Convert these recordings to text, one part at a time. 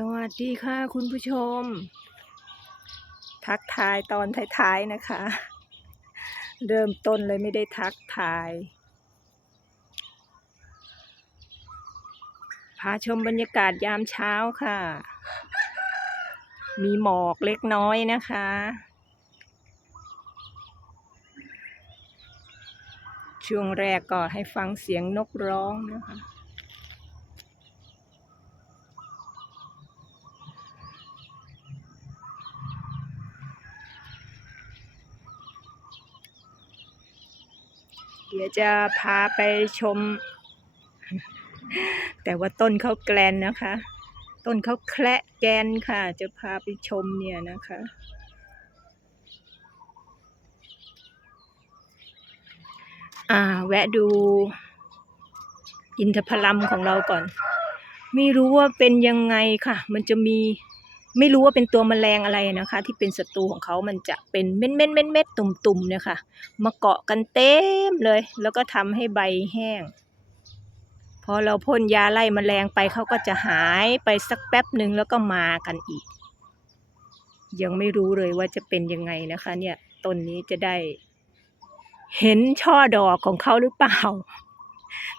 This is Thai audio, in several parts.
สวัสดีค่ะคุณผู้ชม ทักทายตอนท้ายๆนะคะ เริ่มต้นเลยไม่ได้ทักทาย พาชมบรรยากาศยามเช้าค่ะ มีหมอกเล็กน้อยนะคะ ช่วงแรกก็ให้ฟังเสียงนกร้องนะคะ เดี๋ยวจะพาไปชม แต่ว่าต้นเขาแกลนนะคะ ต้นเขาแคละแกนค่ะ จะพาไปชมเนี่ยนะคะ อ่า แวะดู อินทผลัมของเราก่อน ไม่รู้ว่าเป็นยังไงค่ะ มันจะมี ไม่รู้ว่าเป็นตัวแมลงอะไรนะคะ ที่เป็นศัตรูของเขามันจะเป็นเม็ดเม็ดเม็ดเม็ดตุ่มตุ่มๆเนี่ยค่ะมาเกาะกันเต็มเลย แล้วก็ทำให้ใบแห้ง พอเราพ่นยาไล่แมลงไปเขาก็จะหายไปสักแป๊บหนึ่งแล้วก็มากันอีก ยังไม่รู้เลยว่าจะเป็นยังไงนะคะ เนี่ยต้นนี้จะได้ เห็นช่อดอกของเขาหรือเปล่า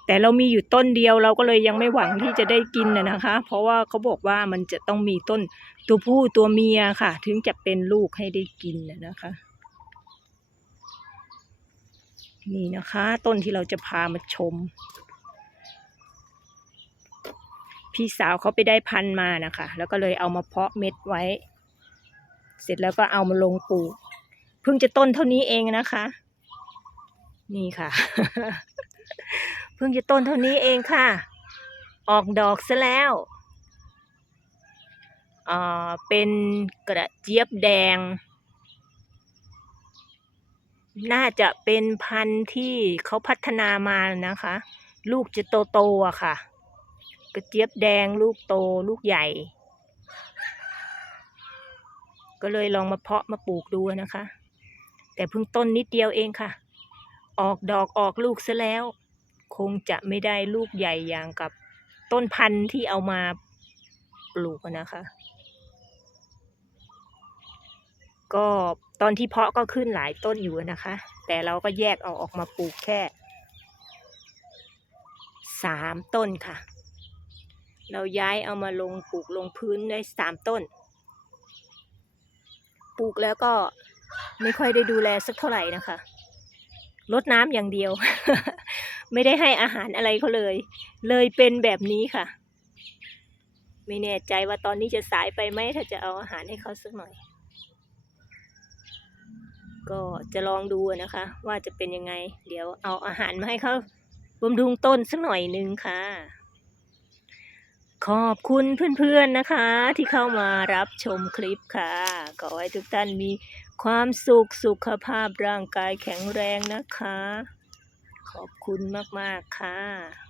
แต่เรามีอยู่ต้นเดียวเราก็เลยยังไม่หวังที่จะได้กินนะนะคะ เพราะว่าเขาบอกว่ามันจะต้องมีต้นตัวผู้ตัวเมียค่ะ ถึงจะเป็นลูกให้ได้กินนะนะคะ นี่นะคะ ต้นที่เราจะพามาชม พี่สาวเขาไปได้พันธุ์มานะคะ แล้วก็เลยเอามาเพาะเม็ดไว้ เสร็จแล้วก็เอามาลงปลูกเพิ่งจะต้นเท่านี้เองนะคะ นี่ค่ะ เพิ่งจะต้นเท่านี้เองค่ะ ออกดอกซะแล้วเป็นกระเจี๊ยบแดง น่าจะเป็นพันธุ์ที่เขาพัฒนามานะคะ ลูกจะโตโตอะค่ะ กระเจี๊ยบแดงลูกโตลูกใหญ่ ก็เลยลองมาเพาะมาปลูกดูนะคะ แต่เพิ่งต้นนิดเดียวเองค่ะ ออกดอกออกลูกซะแล้ว คงจะไม่ได้ลูกใหญ่อย่างกับต้นพันธุ์ที่เอามาปลูกนะคะ ก็ตอนที่เพาะก็ขึ้นหลายต้นอยู่นะคะ แต่เราก็แยกเอาออกมาปลูกแค่สามต้นค่ะ เราย้ายเอามาลงปลูกลงพื้นได้สามต้น ปลูกแล้วก็ไม่ค่อยได้ดูแลสักเท่าไหร่นะคะรดน้ำอย่างเดียว ไม่ได้ให้อาหารอะไรเขาเลย เลยเป็นแบบนี้ค่ะ ไม่แน่ใจว่าตอนนี้จะสายไปไหมถ้าจะเอาอาหารให้เขาสักหน่อย ก็จะลองดูนะคะ ว่าจะเป็นยังไง เดี๋ยวเอาอาหารมาให้เขาบำรุงต้นสักหน่อยนึงค่ะ ขอบคุณเพื่อนๆนะคะ ที่เข้ามารับชมคลิปค่ะขอให้ทุกท่านมีความสุขสุขภาพร่างกายแข็งแรงนะคะ ขอบคุณมาก ๆ ค่ะ